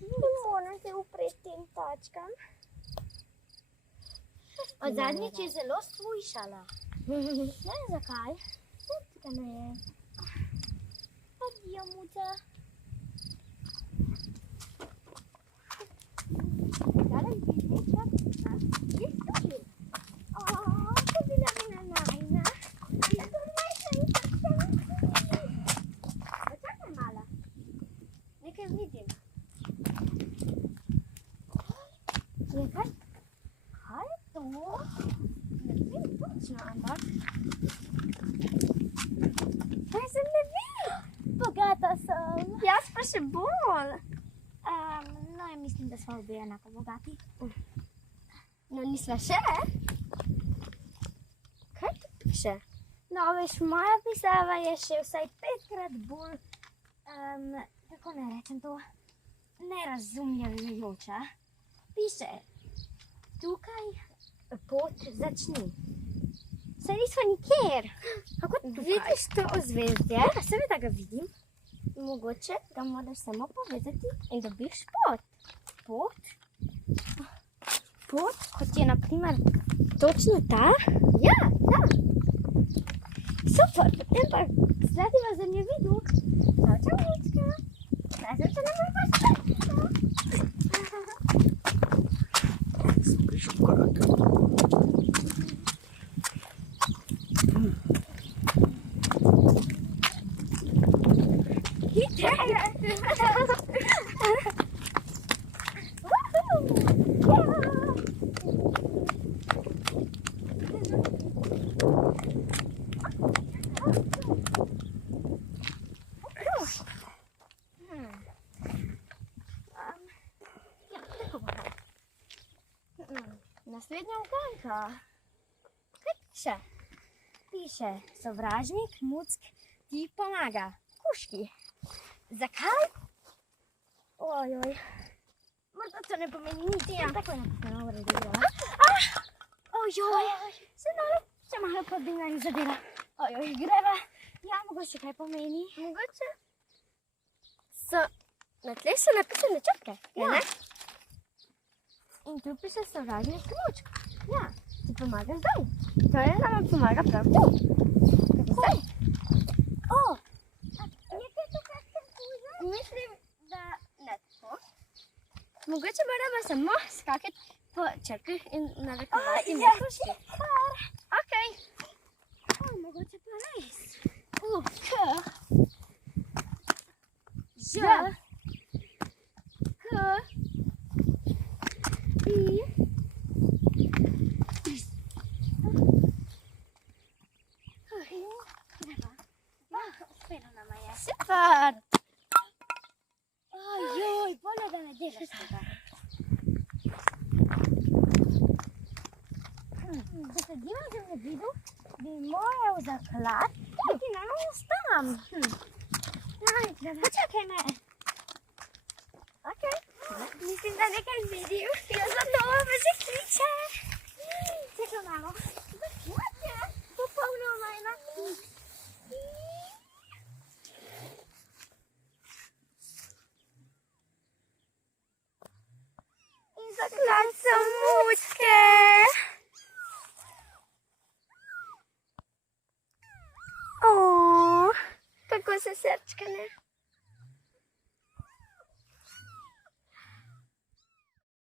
Ne moram se upreti tem tačkam. Od zadnjič je zelo slišala. Ne vem zakaj. Srčka ne je. Adijo, muca. Zdaj vidiš, čak? Je tukaj. To bi bila ena najna. To najna in tako. Počakaj mala. Nekaj vidim. Nekaj? Kaj je to? Ne vem točno, ampak. Kaj sem ne vem? Bogata sem. Jaz pa še bolj. No, ja mislim, da smo obe enako bogati. No, nisva še. Kaj tu piše? No, veš, moja pisava je še vsaj 5-krat bolj, kako ne rečem to, nerazumljajoča. Piše, tukaj pot začni. Saj nisva nikjer. Kako tukaj? Vidiš to ozvezdje? Ja, seveda ga vidim. Mogoče ga moraš samo povezati in dobiš pot. Pot? Pot, kot je na primer točno ta? Ja, ta. Super, potem pa slediva zemljevidu. Čau, čau, Mučka. Zdaj se ne moj pašče. Sem prišel korak. Naslednja uganka. Kaj piše? Piše, sovražnik Muck ti pomaga. Kuški. Zakaj? Ojoj. Morda to ne pomeni niti, ampak tako je napisano v redu. Ojoj. Se malo podinari zadela. Ojoj, greva. Ja, mogoče kaj pomeni. Mogoče. Na tleh so napisane črke. Ja. In tu piše sovražnik Muck. Ja, ti pomaga zdaj. Torej nam pomaga prav tu. Zdaj. Nekaj tukaj se kuža? Mislim, da ne tako. Mogoče moramo samo skakati po črkah in narekovati metoške. Okej. Mogoče pa res. K. Ž. K. I. Super! Ojoj, bolje da ne delaš tega. Če sedim v zemljevidu, bi moral zaklad iti naravnost tam. Počakaj me. Okej. Mislim, da nekaj vidim. Jaz zato me že kliče. Čekaj malo. Popolnoma enako. Zaklad so Mučke. Kako se srčka ne?